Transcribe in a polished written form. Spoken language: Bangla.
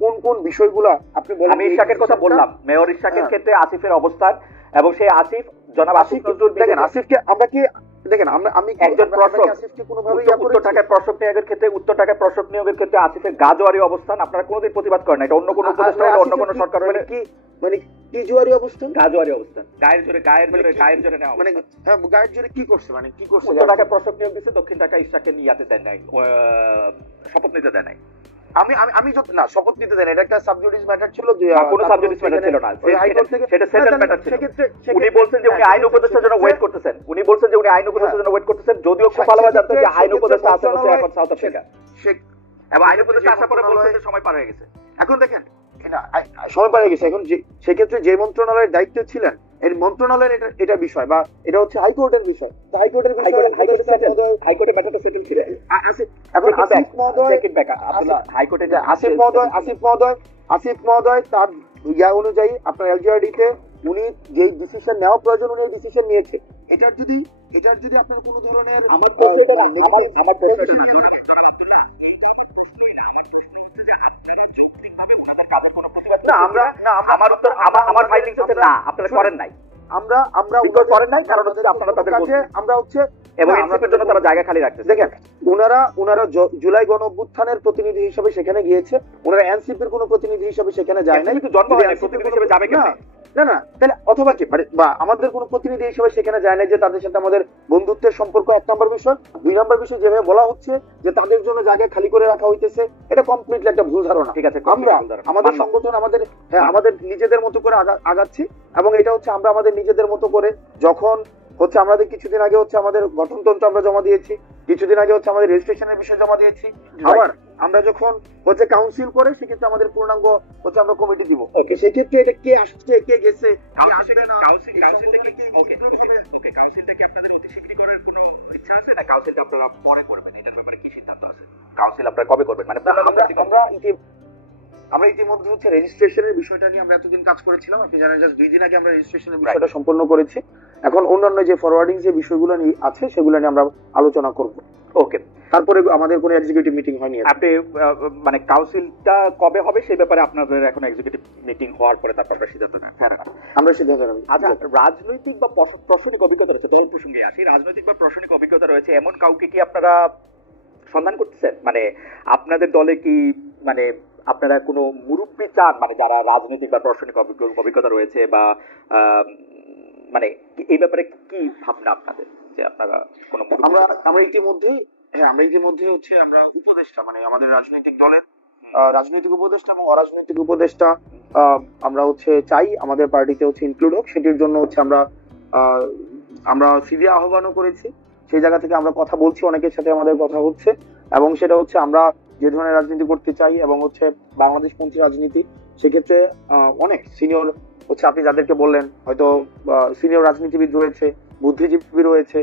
কোন কোন বিষয়গুলো আপনি বলেন। আমি ইশাকের কথা বললাম, মেয়র ইশাকের ক্ষেত্রে আসিফের অবস্থান, এবং সেই আসিফ জনাব আসিফ নজরুল দেখেন আসিফকে আমরা কি দেখেন আমি একজন প্রশাসক আসিফকে কোনোভাবেই উত্তর ঢাকায় প্রশাসক নিয়োগের ক্ষেত্রে, উত্তর ঢাকায় প্রশাসক নিয়োগের ক্ষেত্রে আসিফের গাজোয়ারি অবস্থান আপনারা কোনোদিন প্রতিবাদ করেন না। এটা অন্য কোনো উপদেষ্টা হলে, অন্য কোনো সরকার হলে কি মানে কি জোয়ারি অবস্থান, গাজোয়ারি অবস্থান, গায়ের জোরে নেওয়া, মানে হ্যাঁ গায়ের জোরে কি করছে, মানে কি করছে? উত্তর ঢাকায় প্রশাসক নিয়োগ দিচ্ছে, দক্ষিণ ঢাকায় ইশাককে নিয়াতে দেন নাই, শপথ নিতে দেন নাই। আমি আমি আমি যত না শপথ নিতে দেন, এটা একটা সাবজুডিস ম্যাটার ছিল, যে কোনো সাবজেক্ট ম্যাটার ছিল না, হাইকোর্ট থেকে সেটা সেটেল ম্যাটার ছিল। উনি বলছেন যে উনি আইন উপদেষ্টার জন্য ওয়েট করতেছেন, যদিও খুব ভালোভাবে জানতেন যে আইন উপদেষ্টা আছে হচ্ছে এখন সাউথ আফ্রিকা, এবং আইন উপদেষ্টা আসার পরে বলছেন যে সময় পার হয়ে গেছে। এখন দেখেন সময় পার হয়ে গেছে, এখন সেক্ষেত্রে যে মন্ত্রণালয়ের দায়িত্বে ছিলেন, এর মন্ত্রণালয়ের এটা বিষয়, বা এটা হচ্ছে হাইকোর্টের বিষয়, তো হাইকোর্টের বিষয় হাইকোর্টে ম্যাটারটা সেটেল ছিল। এখন আসিফ মহোদয় আসিফ মহোদয় তার ইয়া অনুযায়ী আপনার এলজিআরডি তে উনি যেই ডিসিশন নেওয়া প্রয়োজন উনি এই ডিসিশন নিয়েছে। এটার যদি আপনার কোনো ধরনের আমার প্রশ্নটা আমার ফাইলিংস হচ্ছে না, আপনারা করেন নাই, আমরা উত্তর করেন নাই, কারণ হচ্ছে আপনারা তাদের কাছে আমরা হচ্ছে এবং এনসিপির জন্য তারা জায়গা খালি রাখতেছে। দেখেন উনারা জুলাই গণ অভ্যুত্থানের প্রতিনিধি হিসেবে সেখানে গিয়েছে, ওনারা এনসিপির কোনো প্রতিনিধি হিসেবে সেখানে যায় নাই, কিন্তু জন্ম হয় প্রতিনিধি হিসেবে যাবে কেন? না তাহলে অথবা কি বা আমাদের কোনো প্রতিনিধি হিসেবে সেখানে যায় না, যে তাদের সাথে আমাদের বন্ধুত্বের সম্পর্ক, এক নম্বর বিষয়। দুই নম্বর বিষয়, যেভাবে বলা হচ্ছে যে তাদের জন্য জায়গা খালি করে রাখা হইতেছে, এটা কমপ্লিটলি একটা ভুল ধারণা। ঠিক আছে, আমরা আমাদের সংগঠন আমাদের নিজেদের মতো করে আগাচ্ছি, এবং এটা হচ্ছে আমরা আমাদের নিজেদের মতো করে, যখন হচ্ছে আমাদের কিছুদিন আগে হচ্ছে আমাদের গঠনতন্ত্র আমরা জমা দিয়েছি, কিছুদিন আগে হচ্ছে আমাদের রেজিস্ট্রেশনের বিষয় জমা দিয়েছি, আবার আমরা যখন হচ্ছে কাউন্সিল করে সেক্ষেত্রে আমাদের পূর্ণাঙ্গ হচ্ছে আমরা কমিটি দিব। ওকে, সেক্ষেত্রে এটা কে আসছে কে গেছে আসবে না, কাউন্সিলটা কি আপনাদের অতি শীঘ্রই করার কোনো ইচ্ছা আছে না? কাউন্সিলটা আপনারা পরে করবেন, এটার ব্যাপারে কি সিদ্ধান্ত আছে? কাউন্সিল আপনারা কবে করবেন? মানে আমরা ইতিমধ্যে হচ্ছে রেজিস্ট্রেশনের বিষয়টা নিয়ে আমরা এতদিন কাজ করেছিলাম, আপনি জানেন জাস্ট 2 দিন আগে আমরা রেজিস্ট্রেশনের বিষয়টা সম্পন্ন করেছি। এখন অন্যান্য যে ফরওয়ার্ডিং যে বিষয়গুলো নিয়ে আছে সেগুলো নিয়ে আমরা আলোচনা করব। ওকে, তারপরে আমাদের কোনো এক্সিকিউটিভ মিটিং হয়নি। আপনি মানে কাউন্সিলটা কবে হবে সেই ব্যাপারে আপনাদের এখন এক্সিকিউটিভ মিটিং হওয়ার পরে তারপর আমরা সিদ্ধান্ত নেব। আমরা সিদ্ধান্ত নেব। আচ্ছা, রাজনৈতিক বা প্রশাসনিক অভিজ্ঞতা রয়েছে, দল প্রসঙ্গে আসি, রাজনৈতিক বা প্রশাসনিক অভিজ্ঞতা রয়েছে এমন কাউকে কি আপনারা সন্ধান করতেছেন? মানে আপনাদের দলে কি মানে আপনারা কোনো মুরব্বী চান, মানে যারা রাজনৈতিক বা প্রশাসনিক অভিজ্ঞতা রয়েছে, বা মানে এই ব্যাপারে কি ভাবনা আপনাদের, যে আপনারা কোনো আমরা ইতিমধ্যে হচ্ছে আমরা উপদেষ্টা, মানে আমাদের রাজনৈতিক দলের রাজনৈতিক উপদেষ্টা এবং অরাজনৈতিক উপদেষ্টা আমরা হচ্ছে চাই আমাদের পার্টিতে হচ্ছে ইনক্লুড হোক। সেটির জন্য হচ্ছে আমরা সিভি আহ্বানও করেছি, সেই জায়গা থেকে আমরা কথা বলছি, অনেকের সাথে আমাদের কথা হচ্ছে, এবং সেটা হচ্ছে আমরা যে ধরনের রাজনীতি করতে চাই এবং হচ্ছে বাংলাদেশপন্থী রাজনীতি, সেক্ষেত্রে অনেক সিনিয়র হচ্ছে আপনি যাদেরকে বললেন হয়তো সিনিয়র রাজনীতিবিদ রয়েছে, বুদ্ধিজীবী রয়েছে,